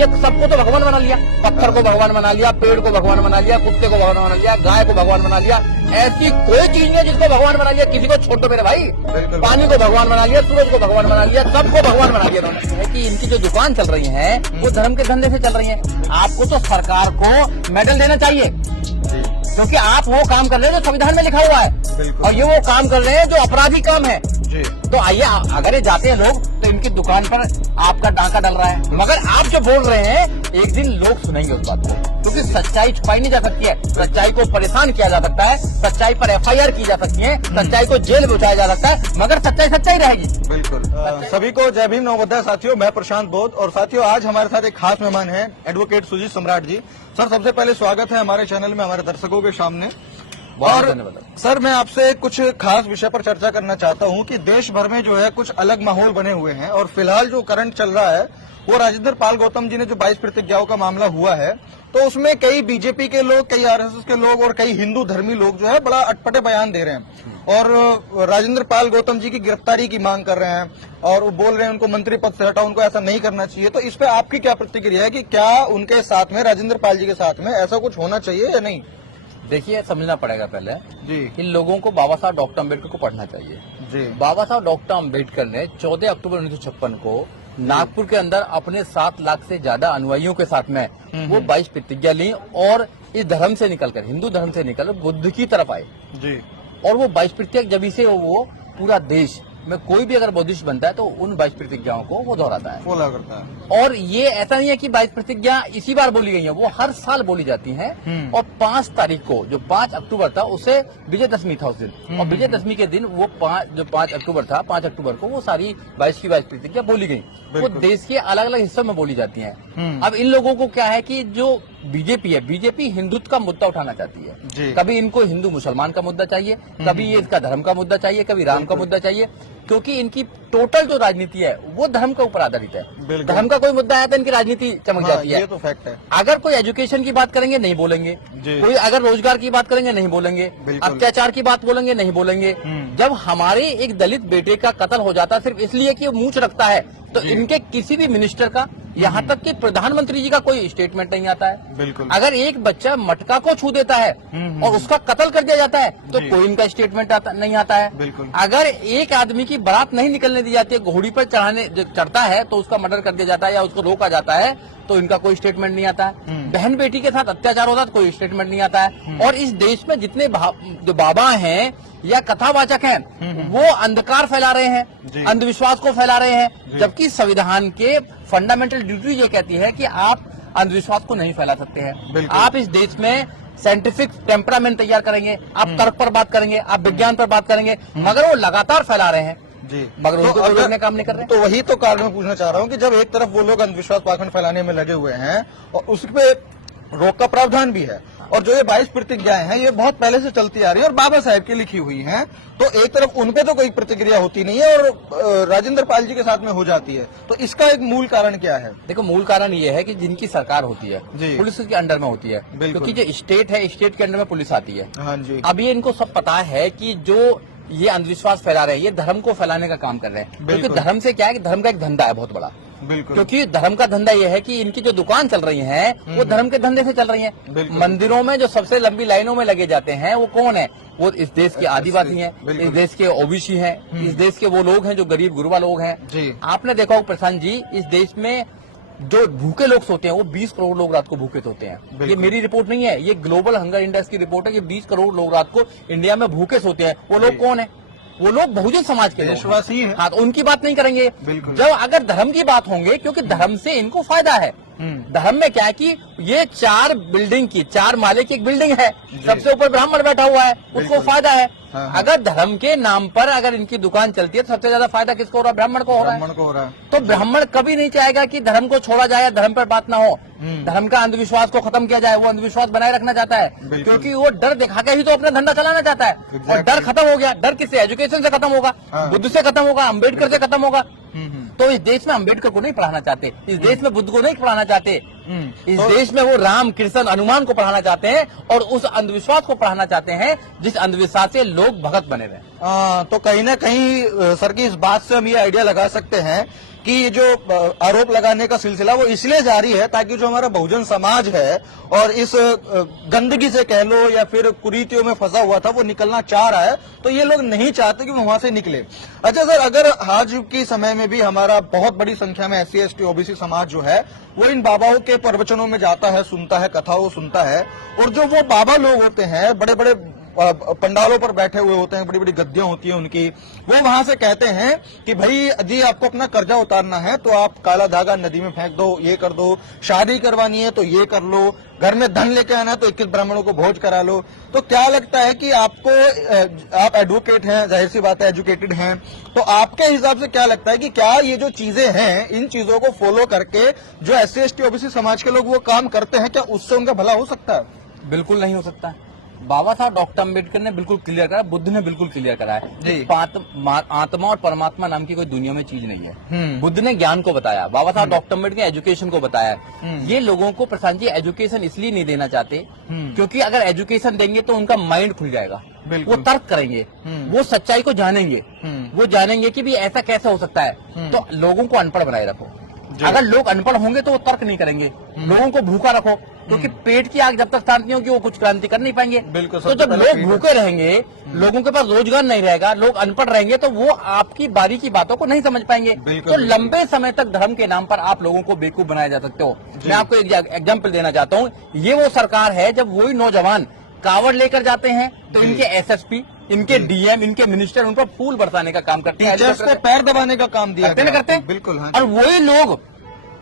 ये सबको तो भगवान बना लिया, पत्थर को भगवान बना लिया, पेड़ को भगवान बना लिया, कुत्ते को भगवान बना लिया, गाय को भगवान बना लिया। ऐसी कोई चीज नहीं जिसको भगवान बना लिया। किसी को छोड़ दो मेरे भाई, पानी को भगवान बना लिया, सूरज को भगवान बना लिया, सबको भगवान बना लिया उन्होंने। कि इनकी जो दुकान चल रही है वो धर्म के धंधे से चल रही है। आपको तो सरकार को मेडल देना चाहिए, क्योंकि आप वो काम कर रहे हैं जो संविधान में लिखा हुआ है, और ये वो काम कर रहे हैं जो अपराधी काम है। तो आइए, अगर ये जाते हैं लोग तो इनकी दुकान पर आपका डाका डल रहा है, मगर आप जो बोल रहे हैं एक दिन लोग सुनेंगे उस बात को, क्योंकि सच्चाई छुपाई नहीं जा सकती है। सच्चाई को परेशान किया जा सकता है, सच्चाई पर FIR की जा सकती है, सच्चाई को जेल में उठाया जा सकता है, मगर सच्चाई सच्चाई रहेगी। बिल्कुल। सभी को जय भीम, नमोदय साथियों, मैं प्रशांत बोध। और साथियों, आज हमारे साथ एक खास मेहमान है, एडवोकेट सुजीत सम्राट जी। सर, सबसे पहले स्वागत है हमारे चैनल में, हमारे दर्शकों के सामने। और सर, मैं आपसे कुछ खास विषय पर चर्चा करना चाहता हूं कि देश भर में जो है कुछ अलग माहौल बने हुए हैं, और फिलहाल जो करंट चल रहा है वो राजेंद्र पाल गौतम जी ने जो 22 प्रतिज्ञाओं का मामला हुआ है, तो उसमें कई बीजेपी के लोग, कई RSS के लोग और कई हिंदू धर्मी लोग जो है बड़ा अटपटे बयान दे रहे हैं और राजेंद्र पाल गौतम जी की गिरफ्तारी की मांग कर रहे हैं, और वो बोल रहे हैं उनको मंत्री पद से हटाओ, उनको ऐसा नहीं करना चाहिए। तो इस पे आपकी क्या प्रतिक्रिया है कि क्या उनके साथ में, राजेंद्र पाल जी के साथ में ऐसा कुछ होना चाहिए या नहीं? देखिए, समझना पड़ेगा पहले जी, इन लोगों को बाबा साहब डॉक्टर अम्बेडकर को पढ़ना चाहिए जी। बाबा साहब डॉक्टर अम्बेडकर ने 14 अक्टूबर 1956 को नागपुर के अंदर अपने 7 लाख से ज्यादा अनुयायियों के साथ में वो 22 प्रतिज्ञा ली, और इस धर्म से निकलकर, हिंदू धर्म से निकलकर बुद्ध की तरफ आए जी। और वो 22 प्रतिज्ञा जब से वो पूरा देश में कोई भी अगर बौद्धिस्ट बनता है तो उन 22 प्रतिज्ञाओं को वो दोहराता है, फॉलो करता है। और ये ऐसा नहीं है कि 22 प्रतिज्ञा इसी बार बोली गई है, वो हर साल बोली जाती हैं। और 5 तारीख को, जो 5 अक्टूबर था, उसे विजयदशमी था उस दिन, और विजयदशमी के दिन वो 5 अक्टूबर था, 5 अक्टूबर को वो सारी 22 की 22 प्रतिज्ञा बोली गई। वो देश के अलग अलग हिस्सों में बोली जाती हैं। अब इन लोगों को क्या है कि जो बीजेपी है, बीजेपी हिंदुत्व का मुद्दा उठाना चाहती है। कभी इनको हिंदू मुसलमान का मुद्दा चाहिए, कभी ये इसका धर्म का मुद्दा चाहिए, कभी राम का मुद्दा चाहिए, क्योंकि इनकी टोटल जो राजनीति है वो धर्म के ऊपर आधारित है। धर्म का कोई मुद्दा आया तो इनकी राजनीति चमक जाती है। ये तो फैक्ट है। अगर कोई एजुकेशन की बात करेंगे नहीं बोलेंगे, कोई अगर रोजगार की बात करेंगे नहीं बोलेंगे, अत्याचार की बात बोलेंगे नहीं बोलेंगे। जब हमारे एक दलित बेटे का कत्ल हो जाता है सिर्फ इसलिए कि वो मूंछ रखता है, तो इनके किसी भी मिनिस्टर का, यहाँ तक कि प्रधानमंत्री जी का कोई स्टेटमेंट नहीं आता है। बिल्कुल। अगर एक बच्चा मटका को छू देता है और उसका कत्ल कर दिया जाता है तो कोई इनका स्टेटमेंट नहीं आता है। बिल्कुल। अगर एक आदमी की बारात नहीं निकलने दी जाती है, घोड़ी पर चढ़ता है तो उसका मर्डर कर दिया जाता है या उसको रोका जाता है, तो इनका कोई स्टेटमेंट नहीं आता है। बहन बेटी के साथ अत्याचार होता है तो कोई स्टेटमेंट नहीं आता है। और इस देश में जितने जो बाबा हैं या कथावाचक हैं वो अंधकार फैला रहे हैं, अंधविश्वास को फैला रहे हैं, जबकि संविधान के फंडामेंटल ड्यूटी ये कहती है कि आप अंधविश्वास को नहीं फैला सकते हैं। आप इस देश में साइंटिफिक टेम्परामेंट तैयार करेंगे, आप तर्क पर बात करेंगे, आप विज्ञान पर बात करेंगे, मगर वो लगातार फैला रहे हैं जी, मगर उनको कोई रोकने काम नहीं कर रहे। तो वही तो कारण मैं पूछना चाह रहा हूँ कि जब एक तरफ वो लोग अंधविश्वास पाखंड फैलाने में लगे हुए हैं और उस पे रोक का प्रावधान भी है, और जो ये 22 प्रतिज्ञाएं हैं ये बहुत पहले से चलती आ रही है और बाबा साहेब की लिखी हुई हैं, तो एक तरफ उनपे तो कोई प्रतिक्रिया होती नहीं है और राजेंद्र पाल जी के साथ में हो जाती है। तो इसका एक मूल कारण क्या है? देखो, मूल कारण ये है कि जिनकी सरकार होती है पुलिस के अंडर में होती है, क्योंकि जो स्टेट है, स्टेट के अंडर में पुलिस आती है। हाँ जी। अब ये इनको सब पता है कि जो ये अंधविश्वास फैला रहे हैं ये धर्म को फैलाने का काम कर रहे हैं, क्योंकि धर्म से क्या है कि धर्म का एक धंधा है बहुत बड़ा। बिल्कुल। क्योंकि धर्म का धंधा ये है कि इनकी जो दुकान चल रही है वो धर्म के धंधे से चल रही है। मंदिरों में जो सबसे लंबी लाइनों में लगे जाते हैं वो कौन है? वो इस देश के आदिवासी हैं, इस देश के OBC हैं, इस देश के वो लोग हैं जो गरीब गुरबा लोग हैं। आपने देखा होगा प्रशांत जी, इस देश में जो भूखे लोग सोते हैं वो 20 करोड़ लोग रात को भूखे सोते हैं। ये मेरी रिपोर्ट नहीं है, ये ग्लोबल हंगर इंडेक्स की रिपोर्ट है कि 20 करोड़ लोग रात को इंडिया में भूखे सोते हैं। वो लोग कौन है? वो लोग बहुजन समाज के देशवासी हैं। हाँ, तो उनकी बात नहीं करेंगे। जब अगर धर्म की बात होंगे, क्योंकि धर्म से इनको फायदा है। धर्म में क्या है कि ये 4 बिल्डिंग की, 4 माले की एक बिल्डिंग है, सबसे ऊपर ब्राह्मण बैठा हुआ है, उसको फायदा है। अगर धर्म के नाम पर अगर इनकी दुकान चलती है तो सबसे ज्यादा फायदा किसको हो रहा है? ब्राह्मण को हो रहा है। तो ब्राह्मण कभी नहीं चाहेगा कि धर्म को छोड़ा जाए, धर्म पर बात ना हो, धर्म का अंधविश्वास को खत्म किया जाए। वो अंधविश्वास बनाए रखना चाहता है, क्योंकि वो डर दिखा के ही तो अपना धंधा चलाना चाहता है। और डर खत्म हो गया, डर किससे? एजुकेशन से खत्म होगा, बुद्ध से खत्म होगा, अम्बेडकर से खत्म होगा। तो इस देश में अम्बेडकर को नहीं पढ़ाना चाहते, इस देश में बुद्ध को नहीं पढ़ाना चाहते, इस देश में वो राम, कृष्ण, हनुमान को पढ़ाना चाहते हैं और उस अंधविश्वास को पढ़ाना चाहते हैं जिस अंधविश्वास से लोग भगत बने रहे। तो कहीं ना कहीं सर की इस बात से हम ये आइडिया लगा सकते हैं कि ये जो आरोप लगाने का सिलसिला वो इसलिए जारी है ताकि जो हमारा बहुजन समाज है और इस गंदगी से कह लो या फिर कुरीतियों में फंसा हुआ था वो निकलना चाह रहा है, तो ये लोग नहीं चाहते कि वो वहां से निकले। अच्छा सर, अगर आज के समय में भी हमारा बहुत बड़ी संख्या में SC ST OBC समाज जो है वो इन बाबाओं के प्रवचनों में जाता है, सुनता है, कथाओं सुनता है, और जो वो बाबा लोग होते हैं बड़े बड़े पंडालों पर बैठे हुए होते हैं, बड़ी बड़ी गद्दियां होती हैं उनकी, वो वहां से कहते हैं कि भाई यदि आपको अपना कर्जा उतारना है तो आप काला धागा नदी में फेंक दो, ये कर दो, शादी करवानी है तो ये कर लो, घर में धन लेके आना है तो 21 ब्राह्मणों को भोज करा लो। तो क्या लगता है कि आपको, आप एडवोकेट हैं, जाहिर सी बात है एजुकेटेड हैं, तो आपके हिसाब से क्या लगता है कि क्या ये जो चीजें हैं इन चीजों को फॉलो करके जो SC ST OBC समाज के लोग वो काम करते हैं, क्या उससे उनका भला हो सकता है? बिल्कुल नहीं हो सकता। बाबा साहब डॉक्टर अम्बेडकर ने बिल्कुल क्लियर करा, बुद्ध ने बिल्कुल क्लियर करा है जी। आत्मा और परमात्मा नाम की कोई दुनिया में चीज नहीं है। बुद्ध ने ज्ञान को बताया, बाबा साहब डॉक्टर अम्बेडकर एजुकेशन को बताया। ये लोगों को प्रशांत जी एजुकेशन इसलिए नहीं देना चाहते क्योंकि अगर एजुकेशन देंगे तो उनका माइंड खुल जाएगा, वो तर्क करेंगे, वो सच्चाई को जानेंगे, वो जानेंगे कि भी ऐसा कैसे हो सकता है। तो लोगों को अनपढ़ बनाए रखो। अगर लोग अनपढ़ होंगे तो वो तर्क नहीं करेंगे। लोगों को भूखा रखो क्योंकि पेट की आग जब तक शांत नहीं होगी वो कुछ क्रांति कर नहीं पाएंगे। तो जब लोग भूखे रहेंगे, लोगों के पास रोजगार नहीं रहेगा, लोग अनपढ़ रहेंगे तो वो आपकी बारी की बातों को नहीं समझ पाएंगे। तो लंबे समय तक धर्म के नाम पर आप लोगों को बेवकूफ बनाया जा सकते हो। मैं आपको एक एग्जाम्पल देना चाहता हूँ। ये वो सरकार है जब वही नौजवान कावड़ लेकर जाते हैं तो इनके SSP, इनके DM, इनके मिनिस्टर उन पर फूल बरसाने का काम करते हैं, टीचर्स को पैर दबाने का काम दिया करते हैं। बिल्कुल हाँ। और वही लोग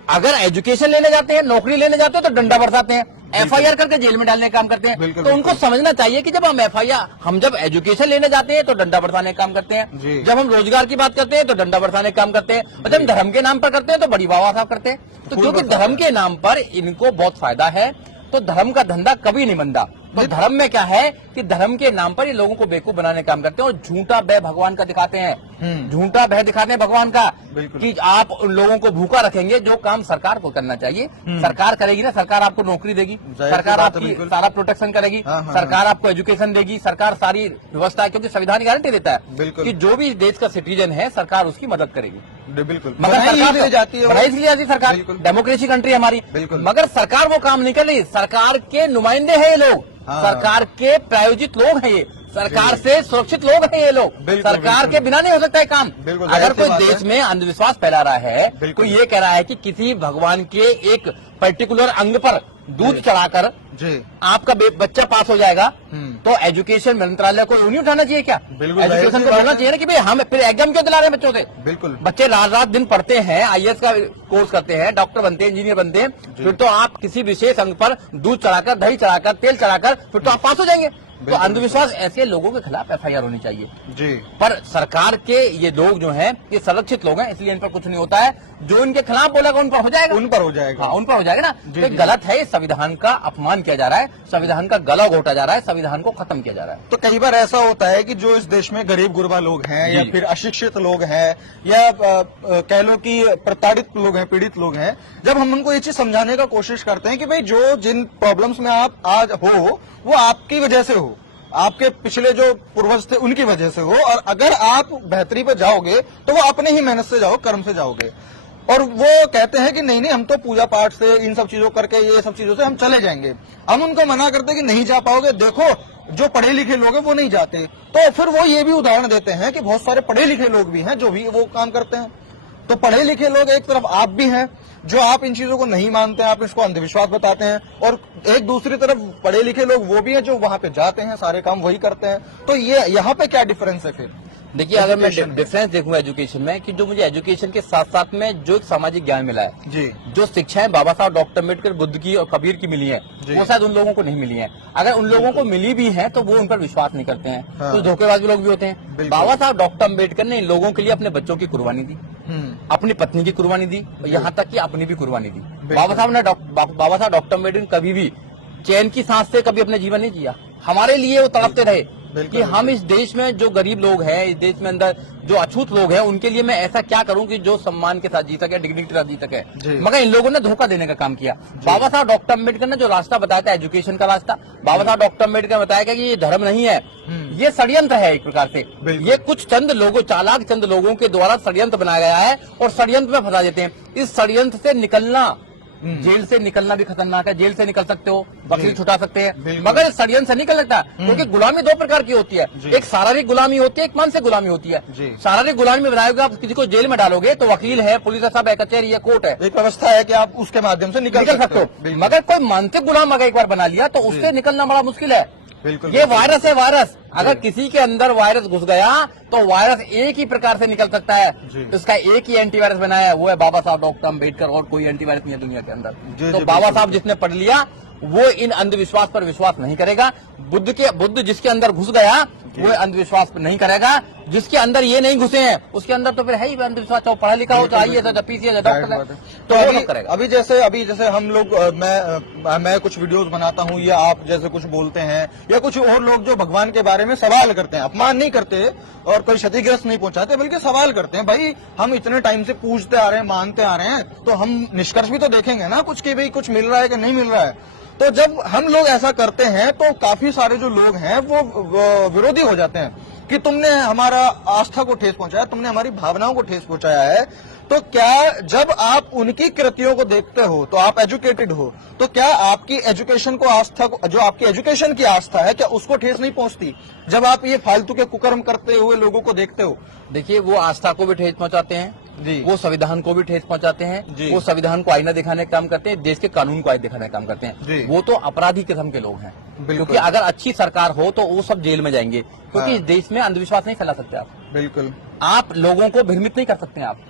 अगर एजुकेशन लेने जाते हैं, नौकरी लेने जाते हैं तो डंडा बरसाते हैं, FIR करके जेल में डालने का काम करते हैं। तो उनको समझना चाहिए कि जब हम जब एजुकेशन लेने जाते हैं तो डंडा बरसाने का काम करते हैं, जब हम रोजगार की बात करते हैं तो डंडा बरसाने का काम करते हैं, और जब धर्म के नाम पर करते हैं तो बड़ी वाह साहब करते हैं। तो क्योंकि धर्म के नाम पर इनको बहुत फायदा है, तो धर्म का धंधा कभी नहीं बनता। तो धर्म में क्या है कि धर्म के नाम पर ये लोगों को बेवकूफ बनाने का काम करते हैं और झूठा भय भगवान का दिखाते हैं, झूठा भय दिखाते हैं भगवान का कि आप उन लोगों को भूखा रखेंगे। जो काम सरकार को करना चाहिए सरकार करेगी ना, सरकार आपको नौकरी देगी, सरकार आपकी सारा प्रोटेक्शन करेगी, सरकार आपको एजुकेशन देगी, सरकार सारी व्यवस्था, क्योंकि संविधान गारंटी देता है कि जो भी देश का सिटीजन है सरकार उसकी मदद करेगी। बिल्कुल, मगर सरकार जाती है, सरकार डेमोक्रेसी कंट्री हमारी, मगर सरकार वो काम नहीं कर रही। सरकार के नुमाइंदे हैं ये लोग, सरकार के प्रायोजित लोग हैं ये, सरकार से सुरक्षित लोग हैं ये लोग। सरकार के बिना नहीं हो सकता है काम। अगर कोई देश में अंधविश्वास फैला रहा है, कोई ये कह रहा है कि किसी भगवान के एक पर्टिकुलर अंग पर दूध चढ़ाकर आपका बच्चा पास हो जाएगा, तो एजुकेशन मंत्रालय को नहीं उठाना चाहिए क्या? एजुकेशन को बोलना चाहिए ना कि भाई हम फिर एग्जाम क्यों दिला रहे हैं बच्चों से? बिल्कुल, बच्चे बच्चे रात रात दिन पढ़ते हैं, IAS का कोर्स करते हैं, डॉक्टर बनते हैं, इंजीनियर बनते हैं, फिर तो आप किसी विशेष अंग पर दूध चढ़ाकर, दही चढ़ाकर, तेल चढ़ाकर फिर तो आप पास हो जाएंगे। तो अंधविश्वास ऐसे लोगों के खिलाफ FIR होनी चाहिए जी। पर सरकार के ये लोग जो हैं ये संरक्षित लोग हैं, इसलिए इन पर कुछ नहीं होता है। जो इनके खिलाफ बोलेगा उन पर हो जाएगा, उन पर हो जाएगा, हाँ, उन पर हो जाएगा ना। तो गलत है, संविधान का अपमान किया जा रहा है, संविधान का गला घोटा जा रहा है, संविधान को खत्म किया जा रहा है। तो कई बार ऐसा होता है कि जो इस देश में गरीब गुरबा लोग हैं या फिर अशिक्षित लोग हैं या कह लो कि प्रताड़ित लोग हैं, पीड़ित लोग हैं, जब हम उनको ये चीज समझाने का कोशिश करते हैं कि भाई जो जिन प्रॉब्लम्स में आप आज हो वो आपकी वजह से हो, आपके पिछले जो पूर्वज थे उनकी वजह से हो, और अगर आप बेहतरी पे जाओगे तो वो अपने ही मेहनत से जाओ, कर्म से जाओगे। और वो कहते हैं कि नहीं नहीं हम तो पूजा पाठ से इन सब चीजों करके ये सब चीजों से हम चले जाएंगे। हम उनको मना करते हैं कि नहीं जा पाओगे, देखो जो पढ़े लिखे लोग हैं वो नहीं जाते। तो फिर वो ये भी उदाहरण देते हैं कि बहुत सारे पढ़े लिखे लोग भी हैं जो भी वो काम करते हैं। तो पढ़े लिखे लोग एक तरफ आप भी हैं जो आप इन चीजों को नहीं मानते हैं, आप इसको अंधविश्वास बताते हैं, और एक दूसरी तरफ पढ़े लिखे लोग वो भी हैं जो वहां पे जाते हैं, सारे काम वही करते हैं। तो ये यहाँ पे क्या डिफरेंस है फिर? देखिए, अगर मैं डिफरेंस देखूंगा एजुकेशन में कि जो मुझे एजुकेशन के साथ साथ में जो एक सामाजिक ज्ञान मिला है जी, जो शिक्षाएं बाबा साहब डॉक्टर अम्बेडकर, बुद्ध की और कबीर की मिली है, वो शायद उन लोगों को नहीं मिली है। अगर उन लोगों को मिली भी है तो वो उन पर विश्वास नहीं करते हैं, तो धोखेबाज लोग भी होते हैं। बाबा साहब डॉक्टर अम्बेडकर ने इन लोगों के लिए अपने बच्चों की कुर्बानी दी, अपनी पत्नी की कुर्बानी दी, यहाँ तक कि अपनी भी कुर्बानी दी। बाबा साहब डॉक्टर अम्बेडकर कभी भी चैन की सांस से कभी अपने जीवन नहीं जिया। हमारे लिए वो तड़पते रहे कि हम इस देश में जो गरीब लोग हैं, इस देश में अंदर जो अछूत लोग हैं, उनके लिए मैं ऐसा क्या करूं कि जो सम्मान के साथ जी सके, डिग्निटी के साथ जी सके। मगर इन लोगों ने धोखा देने का काम किया। बाबा साहब डॉक्टर अम्बेडकर ने जो रास्ता बताया था एजुकेशन का रास्ता, बाबा साहब डॉक्टर अम्बेडकर ने बताया कि ये धर्म नहीं है, ये षड्यंत्र है एक प्रकार से। ये कुछ चंद लोगों, चालाक चंद लोगों के द्वारा षड्यंत्र बनाया गया है और षड्यंत्र में फंसा देते हैं। इस षड्यंत्र से निकलना, जेल से निकलना भी खतरनाक है। जेल से निकल सकते हो, वकील छुटा सकते हैं, मगर षड्यंत्र से निकल सकता है। क्योंकि गुलामी दो प्रकार की होती है, एक शारीरिक गुलामी होती है, एक मानसिक गुलामी होती है। शारीरिक गुलामी में बनाओगे, आप किसी को जेल में डालोगे तो वकील है, पुलिस है, सब है, कचहरी है, कोर्ट है, एक व्यवस्था है कि आप उसके माध्यम से निकल सकते हो। मगर कोई मानसिक गुलाम अगर एक बार बना लिया तो उससे निकलना बड़ा मुश्किल है। बिल्कुल, ये वायरस है, वायरस। अगर किसी के अंदर वायरस घुस गया तो वायरस एक ही प्रकार से निकल सकता है। इसका एक ही एंटीवायरस बनाया है, वो है बाबा साहब डॉक्टर अम्बेडकर, और कोई एंटीवायरस नहीं है दुनिया के अंदर। तो बाबा साहब जिसने पढ़ लिया वो इन अंधविश्वास पर विश्वास नहीं करेगा। बुद्ध जिसके अंदर घुस गया वो अंधविश्वास पर नहीं करेगा। जिसके अंदर ये नहीं घुसे हैं उसके अंदर तो फिर है ही अंधविश्वास, चाहे पढ़ा लिखा हो, चाहे तो पीसी है, डॉक्टर है, तो वो लोग करेगा। अभी जैसे हम लोग, मैं कुछ वीडियोस बनाता हूँ या आप जैसे कुछ बोलते हैं या कुछ और लोग जो भगवान के बारे में सवाल करते हैं, अपमान नहीं करते और कोई क्षतिग्रस्त नहीं पहुंचाते, बल्कि सवाल करते हैं। भाई हम इतने टाइम से पूछते आ रहे हैं, मानते आ रहे हैं, तो हम निष्कर्ष भी तो देखेंगे ना कुछ, कि भाई कुछ मिल रहा है कि नहीं मिल रहा है। तो जब हम लोग ऐसा करते हैं तो काफी सारे जो लोग हैं वो विरोधी हो जाते हैं कि तुमने हमारा आस्था को ठेस पहुंचाया, तुमने हमारी भावनाओं को ठेस पहुंचाया है। तो क्या जब आप उनकी कृतियों को देखते हो तो आप एजुकेटेड हो, तो क्या आपकी एजुकेशन को, आस्था को, जो आपकी एजुकेशन की आस्था है, क्या उसको ठेस नहीं पहुंचती जब आप ये फालतू के कुकर्म करते हुए लोगों को देखते हो? देखिए, वो आस्था को भी ठेस पहुंचाते हैं जी, वो संविधान को भी ठेस पहुंचाते हैं, वो संविधान को आईना दिखाने का काम करते हैं, देश के कानून को आईना दिखाने का काम करते हैं। वो तो अपराधी किस्म के लोग हैं, क्योंकि अगर अच्छी सरकार हो तो वो सब जेल में जाएंगे, क्योंकि इस देश में अंधविश्वास नहीं फैला सकते आप। बिल्कुल, आप लोगों को भ्रमित नहीं कर सकते आप,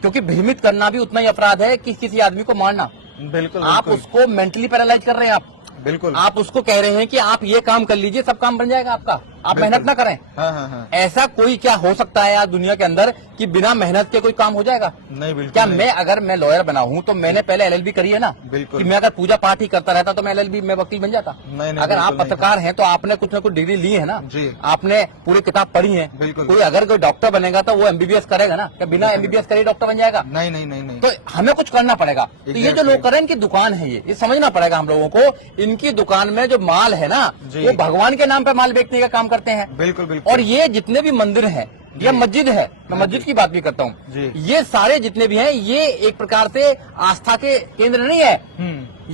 क्योंकि भ्रमित करना भी उतना ही अपराध है कि किसी आदमी को मारना। बिल्कुल, आप उसको मेंटली पैरालाइज कर रहे हैं आप। बिल्कुल, आप उसको कह रहे हैं कि आप ये काम कर लीजिए, सब काम बन जाएगा आपका, आप मेहनत ना करें। हाँ। ऐसा कोई क्या हो सकता है आज दुनिया के अंदर कि बिना मेहनत के कोई काम हो जाएगा? नहीं, बिल्कुल क्या नहीं। अगर मैं लॉयर बना हूं तो मैंने पहले एलएलबी करी है ना। बिल्कुल, कि मैं अगर पूजा पाठ ही करता रहता तो मैं एलएलबी में वकील बन जाता। नहीं, अगर आप पत्रकार हैं तो आपने कुछ न कुछ डिग्री ली है ना जी, आपने पूरी किताब पढ़ी है। बिल्कुल, कोई अगर कोई डॉक्टर बनेगा तो वो एमबीबीएस करेगा ना, क्या बिना एमबीबीएस करे डॉक्टर बन जाएगा? नहीं। तो हमें कुछ करना पड़ेगा। तो ये जो लोग कर रहे हैं, इनकी दुकान है, ये समझना पड़ेगा हम लोगों को। इनकी दुकान में जो माल है ना, वो भगवान के नाम पे माल बेचने का काम करते हैं। बिल्कुल। और ये जितने भी मंदिर हैं या मस्जिद है, मैं मस्जिद की बात भी करता हूँ, ये सारे जितने भी हैं ये एक प्रकार से आस्था के केंद्र नहीं है,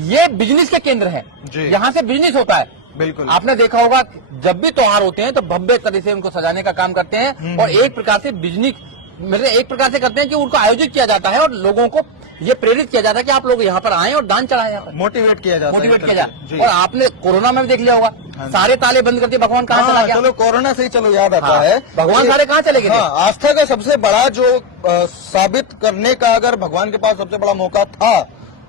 ये बिजनेस के केंद्र है। यहाँ से बिजनेस होता है। बिल्कुल, आपने देखा होगा जब भी त्योहार होते हैं तो भव्य तरह से उनको सजाने का काम करते हैं और एक प्रकार से बिजनेस, मतलब एक प्रकार से करते हैं कि उनको आयोजित किया जाता है और लोगों को ये प्रेरित किया जाता है कि आप लोग यहाँ पर आएं और दान चढ़ाएं, मोटिवेट किया जाता है। और आपने कोरोना में भी देख लिया होगा, सारे ताले बंद कर दिए, भगवान कहाँ चला गया? चलो कोरोना से ही चलो याद आता है, भगवान सारे कहाँ चले गए? आस्था का सबसे बड़ा जो साबित करने का अगर भगवान के पास सबसे बड़ा मौका था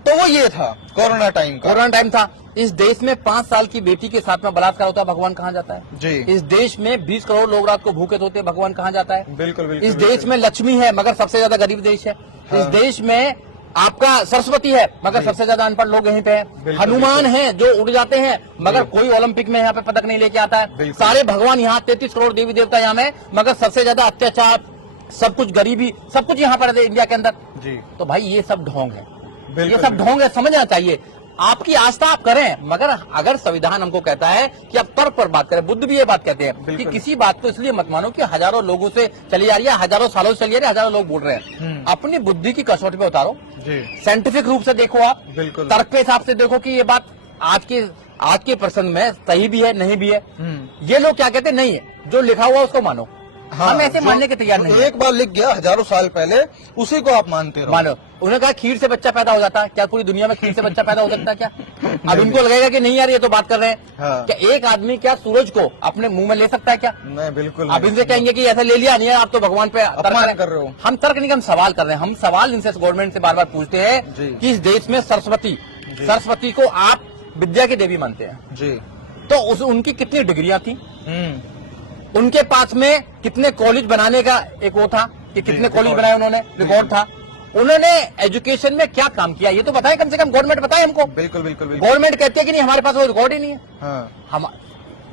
तो वो ये था कोरोना टाइम था। इस देश में 5 साल की बेटी के साथ में बलात्कार होता है, भगवान कहाँ जाता है? जी। इस देश में 20 करोड़ लोग रात को भूखे सोते हैं, भगवान कहाँ जाता है? बिल्कुल। इस देश में लक्ष्मी है मगर सबसे ज्यादा गरीब देश है। इस देश में आपका सरस्वती है मगर सबसे ज्यादा अनपढ़ लोग यहीं पे हैं। हनुमान है जो उड़ जाते हैं मगर कोई ओलंपिक में यहाँ पे पदक नहीं लेके आता है। सारे भगवान यहाँ 33 करोड़ देवी देवता यहाँ में, मगर सबसे ज्यादा अत्याचार, सब कुछ गरीबी, सब कुछ यहाँ पर है इंडिया के अंदर जी। तो भाई ये सब ढोंग है, ये सब ढोंग है, समझना चाहिए। आपकी आस्था आप करें, मगर अगर संविधान हमको कहता है कि आप तर्क पर बात करें, बुद्ध भी ये बात कहते हैं कि किसी बात को इसलिए मत मानो कि हजारों लोगों से चली जा रही है, हजारों सालों से चली जा रही है, हजारों लोग बोल रहे हैं। अपनी बुद्धि की कसौटी पे उतारो, साइंटिफिक रूप से देखो, आप तर्क के हिसाब से देखो कि ये बात आज के प्रसंग में सही भी है नहीं भी है। ये लोग क्या कहते हैं, नहीं है, जो लिखा हुआ उसको मानो। हम ऐसे मानने के तैयार नहीं। एक बार लिख गया हजारों साल पहले, उसी को आप मानते रहो। मानो, उन्होंने कहा खीर से बच्चा पैदा हो जाता है, क्या पूरी दुनिया में खीर से बच्चा पैदा हो सकता है क्या? अब इनको लगेगा कि नहीं यार ये तो बात कर रहे हैं। क्या एक आदमी क्या सूरज को अपने मुंह में ले सकता है क्या? नहीं, बिल्कुल। अब इनसे कहेंगे कि ऐसा ले लिया नहीं है, आप तो भगवान पे अपमान कर रहे हो। हम तर्क नहीं, हम सवाल कर रहे हैं। हम सवाल इनसे गवर्नमेंट से बार बार पूछते हैं कि इस देश में सरस्वती को आप विद्या की देवी मानते हैं जी, तो उनकी कितनी डिग्रियां थी? उनके पास में कितने कॉलेज बनाने का एक वो था कि कितने कॉलेज बनाए उन्होंने, रिकॉर्ड था। उन्होंने एजुकेशन में क्या काम किया ये तो बताएं, कम से कम गवर्नमेंट बताए हमको। बिल्कुल। गवर्नमेंट कहती है कि नहीं हमारे पास वो रिकॉर्ड ही नहीं है।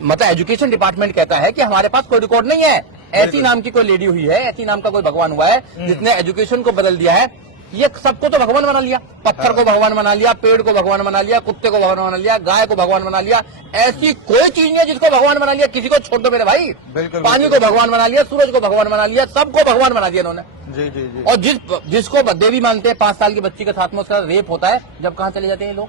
मतलब एजुकेशन डिपार्टमेंट कहता है कि हमारे पास कोई रिकॉर्ड नहीं है, ऐसी नाम की कोई लेडी हुई है, ऐसी नाम का कोई भगवान हुआ है जिसने एजुकेशन को बदल दिया है। ये सबको तो भगवान बना लिया, पत्थर को भगवान बना लिया, पेड़ को भगवान बना लिया, कुत्ते को भगवान बना लिया, गाय को भगवान बना लिया। ऐसी कोई चीज नहीं है जिसको भगवान बना लिया। किसी को छोड़ दो मेरे भाई, पानी को भगवान बना लिया, सूरज को भगवान बना लिया, सबको भगवान बना दिया इन्होंने। जी जी जी। और जिसको देवी मानते हैं, 5 साल की बच्ची के साथ में उसका रेप होता है, जब कहाँ चले जाते हैं लोग?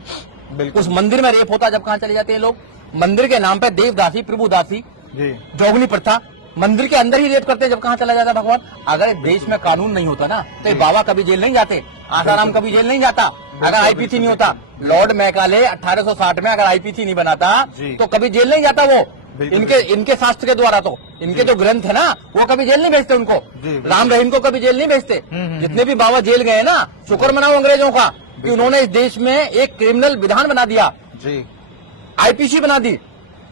बिल्कुल। उस मंदिर में रेप होता है, जब कहाँ चले जाते हैं लोग? मंदिर के नाम पे देवदासी, प्रभुदासी, जी, जोगनी प्रथा, मंदिर के अंदर ही रेप करते हैं, जब कहाँ चला जाता है भगवान? अगर देश में कानून नहीं होता ना तो ये बाबा कभी जेल नहीं जाते, आसाराम कभी जेल नहीं जाता। अगर आईपीसी नहीं होता, लॉर्ड मैकाले 1860 में अगर आईपीसी नहीं बनाता तो कभी जेल नहीं जाता वो। इनके शास्त्र के द्वारा तो इनके जो ग्रंथ है ना, वो कभी जेल नहीं भेजते उनको। राम रहीम को कभी जेल नहीं भेजते। जितने भी बाबा जेल गए ना, शुक्र मनाओ अंग्रेजों का कि उन्होंने इस देश में एक क्रिमिनल विधान बना दिया, आईपीसी बना दी।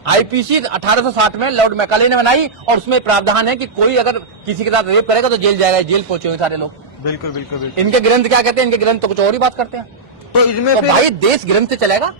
आईपीसी 1860 में लॉर्ड मैकाले ने बनाई और उसमें प्रावधान है कि कोई अगर किसी के साथ रेप करेगा तो जेल जाएगा, जेल पहुंचे सारे लोग। बिल्कुल बिल्कुल बिल्कुल। इनके ग्रंथ क्या कहते हैं? इनके ग्रंथ तो कुछ और ही बात करते हैं। तो इसमें तो भाई देश ग्रंथ से चलेगा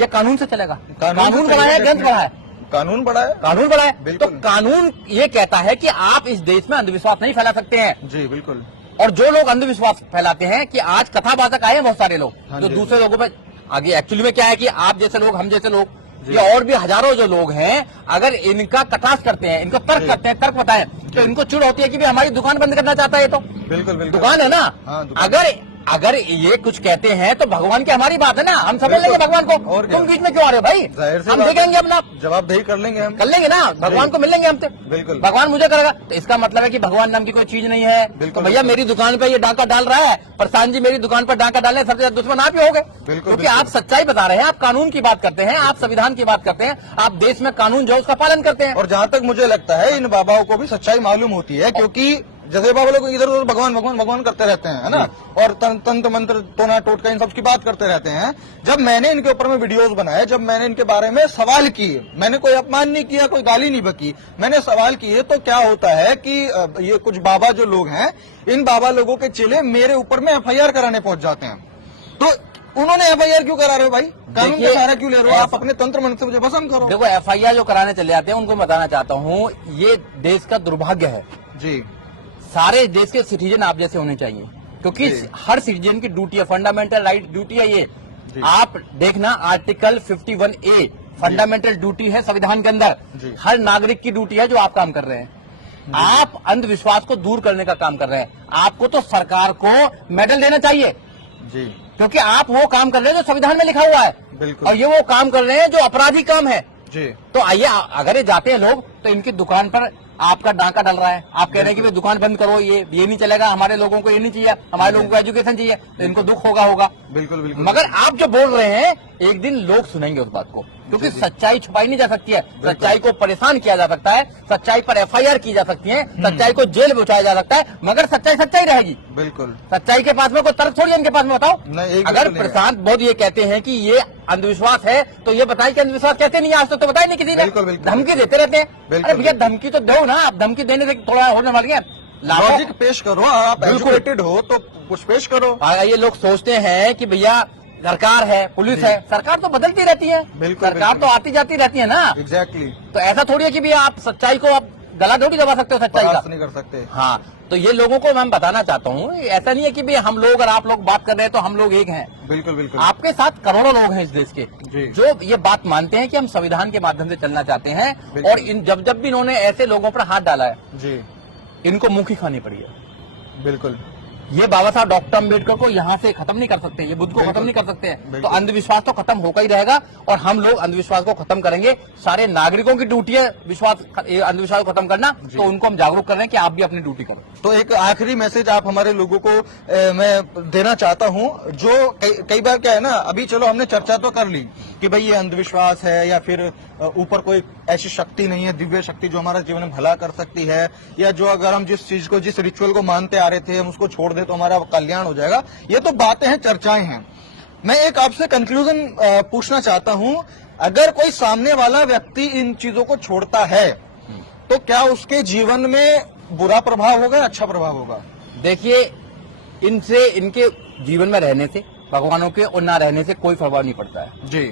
या कानून से चलेगा? कानून बड़ा है, ग्रंथ बड़ा है? कानून बड़ा है, कानून बड़ा है। तो कानून ये कहता है कि आप इस देश में अंधविश्वास नहीं फैला सकते हैं। जी बिल्कुल। और जो लोग अंधविश्वास फैलाते हैं कि आज कथावाचक आए हैं बहुत सारे लोग जो दूसरे लोगों पे आगे, एक्चुअली में क्या है कि आप जैसे लोग, हम जैसे लोग, या और भी हजारों जो लोग हैं, अगर इनका कटाक्ष करते हैं, इनको तर्क करते हैं, तर्क बताएं, तो इनको चिढ़ होती है कि भाई हमारी दुकान बंद करना चाहता है। तो बिल्कुल बिल्कुल दुकान है ना। अगर ये कुछ कहते हैं तो भगवान की हमारी बात है ना, हम समझ लेंगे भगवान को। और तुम बीच में क्यों आ रहे हो भाई? हम देखेंगे अपना जवाबदेही कर लेंगे, हम कर लेंगे ना, भगवान को मिल लेंगे हमसे। बिल्कुल। भगवान मुझे करेगा तो इसका मतलब है कि भगवान नाम की कोई चीज नहीं है। तो भैया मेरी दुकान पे ये डाका डाल रहा है, प्रशांत जी मेरी दुकान पर डाका डालने सबसे ज्यादा दुश्मन आप ही हो गए, क्योंकि आप सच्चाई बता रहे हैं, आप कानून की बात करते हैं, आप संविधान की बात करते हैं, आप देश में कानून जो उसका पालन करते हैं। और जहाँ तक मुझे लगता है इन बाबाओं को भी सच्चाई मालूम होती है, क्योंकि जैसे बाबा लोग इधर उधर भगवान भगवान भगवान करते रहते हैं, है ना, और तंत्र मंत्र टोना टोटका इन सब की बात करते रहते हैं। जब मैंने इनके ऊपर में वीडियोस बनाए, जब मैंने इनके बारे में सवाल किए, मैंने कोई अपमान नहीं किया, कोई गाली नहीं बकी, मैंने सवाल किए, तो क्या होता है कि ये कुछ बाबा जो लोग हैं, इन बाबा लोगों के चेले मेरे ऊपर में FIR कराने पहुंच जाते हैं। तो उन्होंने FIR क्यों करा रहे हो भाई? कानून का सहारा क्यों ले रहे हो? आप अपने तंत्र मंत्र से मुझे पसंद करो। देखो FIR जो कराने चले जाते हैं उनको बताना चाहता हूँ, ये देश का दुर्भाग्य है जी। सारे देश के सिटीजन आप जैसे होने चाहिए, क्योंकि हर सिटीजन की ड्यूटी है, फंडामेंटल राइट ड्यूटी है ये। आप देखना आर्टिकल 51A फंडामेंटल ड्यूटी है संविधान के अंदर, हर नागरिक की ड्यूटी है जो आप काम कर रहे हैं। आप अंधविश्वास को दूर करने का काम कर रहे हैं, आपको तो सरकार को मेडल देना चाहिए जी, क्योंकि आप वो काम कर रहे हैं जो संविधान में लिखा हुआ है। बिल्कुल। और ये वो काम कर रहे हैं जो अपराधी काम है जी। तो आइए, अगर ये जाते हैं लोग तो इनकी दुकान पर आपका डाका डल रहा है, आप कह रहे हैं कि भाई दुकान बंद करो, ये नहीं चलेगा, हमारे लोगों को ये नहीं चाहिए, हमारे लोगों को एजुकेशन चाहिए, तो इनको दुख होगा। बिल्कुल बिल्कुल। मगर आप जो बोल रहे हैं एक दिन लोग सुनेंगे उस बात को, क्योंकि सच्चाई छुपाई नहीं जा सकती है, सच्चाई को परेशान किया जा सकता है, सच्चाई पर FIR की जा सकती है, सच्चाई को जेल में पहुंचाया जा सकता है, मगर सच्चाई सच्चाई रहेगी। बिल्कुल। सच्चाई के पास में कोई तर्क थोड़ी इनके पास में, बताओ। अगर प्रशांत बहुत ये कहते हैं कि ये अंधविश्वास है, तो ये बताइए कि अंधविश्वास कैसे नहीं है? आज तो बताया नहीं किसी ने। धमकी देते रहते हैं। अरे भैया धमकी तो दो ना, आप धमकी देने से थोड़ा होने वाली है। लॉजिक पेश करो, आप एजुकेटेड हो तो कुछ पेश करो। ये लोग सोचते हैं कि भैया सरकार है, पुलिस है, सरकार तो बदलती रहती है, सरकार तो आती जाती रहती है ना। एग्जैक्टली। तो ऐसा थोड़ी है कि भैया आप सच्चाई को आप गला थोड़ी दबा सकते हो, सच्चाई का नहीं कर सकते। हाँ, तो ये लोगों को मैं बताना चाहता हूँ, ऐसा नहीं है कि भैया हम लोग और आप लोग बात कर रहे हैं तो हम लोग एक हैं। बिल्कुल बिल्कुल। आपके साथ करोड़ों लोग हैं इस देश के जो ये बात मानते हैं कि हम संविधान के माध्यम से चलना चाहते हैं, और इन जब भी इन्होंने ऐसे लोगों पर हाथ डाला है जी, इनको मुंह की खानी पड़ी है। बिल्कुल। ये बाबा साहब डॉक्टर अम्बेडकर को यहाँ से खत्म नहीं कर सकते, ये बुद्ध को खत्म नहीं कर सकते हैं। तो अंधविश्वास तो खत्म होकर ही रहेगा, और हम लोग अंधविश्वास को खत्म करेंगे। सारे नागरिकों की ड्यूटी है अंधविश्वास को खत्म करना, तो उनको हम जागरूक कर रहे हैं कि आप भी अपनी ड्यूटी करो। तो एक आखिरी मैसेज आप हमारे लोगों को मैं देना चाहता हूँ, जो कई बार क्या है ना, अभी चलो हमने चर्चा तो कर ली कि भाई ये अंधविश्वास है, या फिर ऊपर कोई ऐसी शक्ति नहीं है, दिव्य शक्ति जो हमारा जीवन में भला कर सकती है, या जो अगर हम जिस चीज को, जिस रिचुअल को मानते आ रहे थे, हम उसको छोड़ दे तो हमारा कल्याण हो जाएगा। ये तो बातें हैं, चर्चाएं हैं। मैं एक आपसे कंक्लूजन पूछना चाहता हूं, अगर कोई सामने वाला व्यक्ति इन चीजों को छोड़ता है तो क्या उसके जीवन में बुरा प्रभाव होगा, अच्छा प्रभाव होगा? देखिए, इनसे, इनके जीवन में रहने से, भगवानों के और ना रहने से कोई प्रभाव नहीं पड़ता है जी।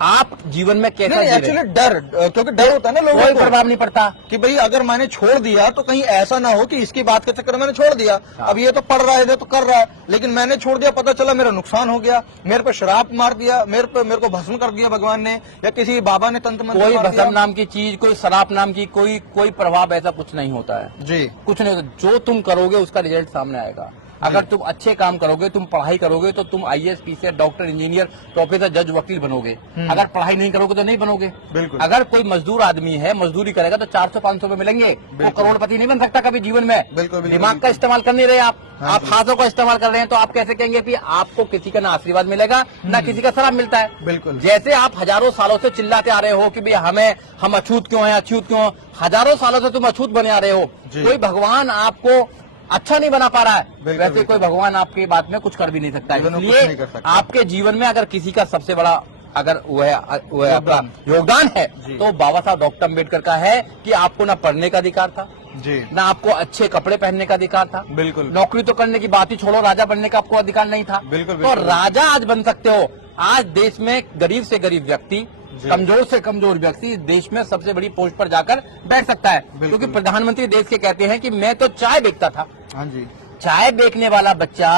आप जीवन में कैसा जी रहे हैं। एक्चुअली डर, क्योंकि डर होता है ना लोगों कोई को प्रभाव नहीं पड़ता कि भाई अगर मैंने छोड़ दिया तो कहीं ऐसा ना हो कि इसकी बात के चक्कर में मैंने छोड़ दिया। अब ये तो पढ़ रहा है, ये तो कर रहा है, लेकिन मैंने छोड़ दिया, पता चला मेरा नुकसान हो गया, मेरे पे शराब मार दिया, मेरे को भस्म कर दिया भगवान ने, या किसी बाबा ने तंत्र मंत्र कोई मार दिया। भस्म नाम की चीज, कोई शराब नाम की कोई प्रभाव ऐसा कुछ नहीं होता है जी, कुछ नहीं होता। जो तुम करोगे उसका रिजल्ट सामने आएगा। अगर तुम अच्छे काम करोगे, तुम पढ़ाई करोगे, तो तुम IAS, PCS, doctor, engineer, professor, जज, वकील बनोगे। अगर पढ़ाई नहीं करोगे तो नहीं बनोगे। बिल्कुल। अगर कोई मजदूर आदमी है, मजदूरी करेगा तो 400-500 रुपए मिलेंगे, वो करोड़पति नहीं बन सकता कभी जीवन में। बिल्कुल, बिल्कुल, दिमाग का इस्तेमाल कर नहीं रहे आप हाँ जी। हाथों का इस्तेमाल कर रहे हैं, तो आप कैसे कहेंगे कि आपको किसी का ना आशीर्वाद मिलेगा ना किसी का शराब मिलता है। बिल्कुल। जैसे आप हजारों सालों से चिल्लाते आ रहे हो कि भाई हम अछूत क्यों हैं, अछूत क्यों, हजारों सालों से तुम अछूत बने आ रहे हो। जी। कोई भगवान आपको अच्छा नहीं बना पा रहा है, बिल्कुल, वैसे बिल्कुल। कोई भगवान आपकी बात में कुछ कर भी नहीं सकता है। जीवन में कुछ नहीं कर इसलिए सकता। आपके जीवन में अगर किसी का सबसे बड़ा अगर वो है आपका योगदान है, जी। तो बाबा साहब डॉक्टर अम्बेडकर का है कि आपको ना पढ़ने का अधिकार था, जी, ना आपको अच्छे कपड़े पहनने का अधिकार था। बिल्कुल। नौकरी तो करने की बात ही छोड़ो, राजा बनने का आपको अधिकार नहीं था। बिल्कुल, तो बिल्कुल। राजा आज बन सकते हो। आज देश में गरीब से गरीब व्यक्ति, जी। कमजोर से कमजोर व्यक्ति देश में सबसे बड़ी पोस्ट पर जाकर बैठ सकता है। बिल्कुल। क्योंकि प्रधानमंत्री देश के कहते हैं कि मैं तो चाय बेचता था। हाँ जी, चाय बेचने वाला बच्चा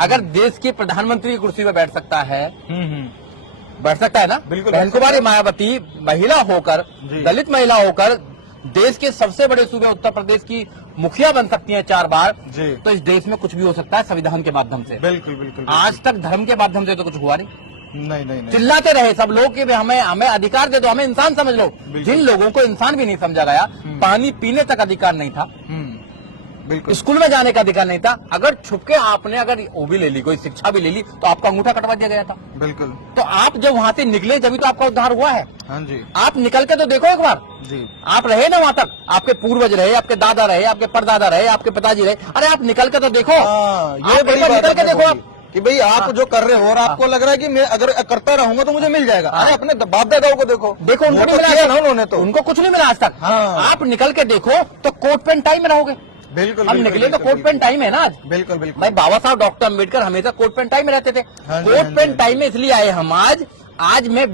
अगर देश के प्रधानमंत्री की कुर्सी पर बैठ सकता है, बैठ सकता है ना। बिल्कुल, बहन बैठ सकता कुमारी मायावती महिला होकर, जी। दलित महिला होकर देश के सबसे बड़े सूबे उत्तर प्रदेश की मुखिया बन सकती हैं 4 बार। जी। तो इस देश में कुछ भी हो सकता है संविधान के माध्यम से। बिल्कुल, बिल्कुल। आज तक धर्म के माध्यम से तो कुछ हुआ नहीं। नहीं, नहीं, नहीं। चिल्लाते रहे सब लोग कि हमें अधिकार दे दो, हमें इंसान समझ लो। जिन लोगों को इंसान भी नहीं समझा गया, पानी पीने तक अधिकार नहीं था, बिल्कुल, स्कूल में जाने का अधिकार नहीं था, अगर छुपके आपने अगर वो भी ले ली, कोई शिक्षा भी ले ली, तो आपका अंगूठा कटवा दिया गया था। बिल्कुल। तो आप जब वहां से निकले जब तो आपका उद्धार हुआ है। हाँ जी, आप निकल के तो देखो एक बार। जी, आप रहे ना वहां तक, आपके पूर्वज रहे, आपके दादा रहे, आपके परदादा रहे, आपके पिताजी रहे, अरे आप निकल के तो देखो। हाँ, ये आप बड़ी एक बार बात निकल के आपने देखो बोली कि भाई आप जो कर रहे हो और आपको लग रहा है कि मैं अगर करता रहूंगा तो मुझे मिल जाएगा। अरे अपने बाप दादाओं को देखो, देखो उनको वो नहीं तो मिला किया आज ना तक। उन्होंने तो। उनको कुछ नहीं मिला आज तक। हाँ। आप निकल के देखो तो कोट पेंट टाइम में रहोगे। बिल्कुल, हम बिल्कुल, निकले तो बिल्कुल, कोट पेंट टाइम है ना आज। बिल्कुल, बिल्कुल। भाई बाबा साहब डॉक्टर अम्बेडकर हमेशा कोट पेंट टाइम में रहते थे। हाँ जी, कोट हाँ जी, पेंट हाँ टाइम में इसलिए आए हम आज मैं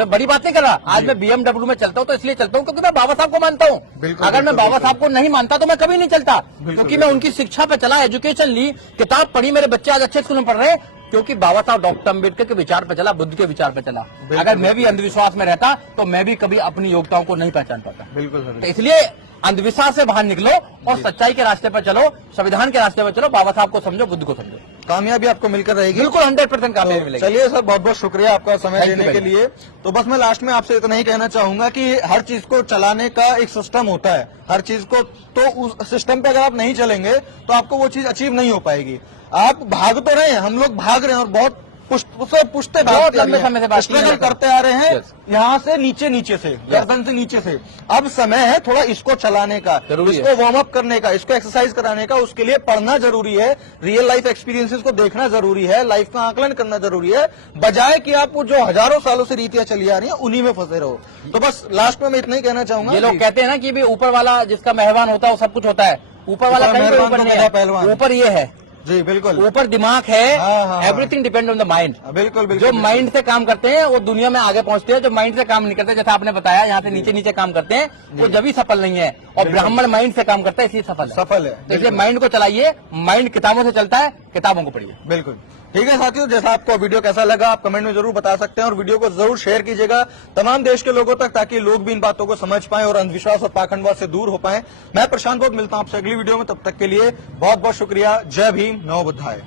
बड़ी बात नहीं कर रहा। आज मैं BMW में चलता हूँ तो इसलिए चलता हूँ क्योंकि मैं बाबा साहब को मानता हूँ। बिल्कुल, अगर मैं बिल्कुल, बाबा साहब को नहीं मानता तो मैं कभी नहीं चलता, क्योंकि मैं उनकी शिक्षा पे चला, एजुकेशन ली, किताब पढ़ी, मेरे बच्चे आज अच्छे स्कूल में पढ़ रहे हैं क्योंकि बाबा साहब डॉक्टर अम्बेडकर के विचार पे चला, बुद्ध के विचार पे चला। अगर मैं भी अंधविश्वास में रहता तो मैं भी कभी अपनी योग्यताओं को नहीं पहचान पाता। बिल्कुल तो सर। इसलिए अंधविश्वास से बाहर निकलो और सच्चाई के रास्ते पर चलो, संविधान के रास्ते पर चलो, बाबा साहब को समझो, बुद्ध को समझो। कामयाबी आपको मिलकर रहेगी। बिल्कुल 100% कामयाबी मिलेगी। चलिए सर, बहुत बहुत शुक्रिया आपका समय Thank you देने के very लिए। तो बस मैं लास्ट में आपसे इतना ही कहना चाहूंगा कि हर चीज को चलाने का एक सिस्टम होता है, हर चीज को, तो उस सिस्टम पे अगर आप नहीं चलेंगे तो आपको वो चीज अचीव नहीं हो पाएगी। आप भाग तो रहे हैं, हम लोग भाग रहे हैं और बहुत पुष्टे बहुत लंबे समय से बात की है। स्ट्रगल करते आ रहे हैं, Yes. यहाँ से नीचे से, गर्दन से नीचे से। अब समय है थोड़ा इसको चलाने का, जरूरी है। इसको वार्म अप करने का, इसको एक्सरसाइज कराने का। उसके लिए पढ़ना जरूरी है, रियल लाइफ एक्सपीरियंसेस को देखना जरूरी है, लाइफ का आकलन करना जरूरी है, बजाय कि आप वो जो हजारों सालों से रीतियां चली आ रही हैं उन्हीं में फंसे रहो। तो बस लास्ट में मैं इतना ही कहना चाहूंगा। ये लोग कहते हैं ना कि भी ऊपर वाला जिसका मेहरबान होता है वो सब कुछ होता है। ऊपर वाला कहीं मेहरबान ऊपर तो नहीं मेरा है, पहलवान। ऊपर ये है, जी बिल्कुल, ऊपर दिमाग है। हाँ। Everything depend on the mind. बिल्कुल, बिल्कुल, जो बिल्कुल। माइंड से काम करते हैं वो दुनिया में आगे पहुंचते हैं, जो माइंड से काम नहीं करते, जैसा आपने बताया यहाँ से नीचे नीचे काम करते हैं, वो जब भी सफल नहीं है। और ब्राह्मण माइंड से काम करता है इसलिए सफल है। सफल है, तो इसलिए माइंड को चलाइए, माइंड किताबों से चलता है, किताबों को पढ़िए। बिल्कुल ठीक है साथियों, जैसा आपको वीडियो कैसा लगा आप कमेंट में जरूर बता सकते हैं और वीडियो को जरूर शेयर कीजिएगा तमाम देश के लोगों तक, ताकि लोग भी इन बातों को समझ पाएं और अंधविश्वास और पाखंडवाद से दूर हो पाएं। मैं प्रशांत बहुत मिलता हूं आपसे अगली वीडियो में, तब तक के लिए बहुत बहुत शुक्रिया। जय भीम, नमो बुद्धाय।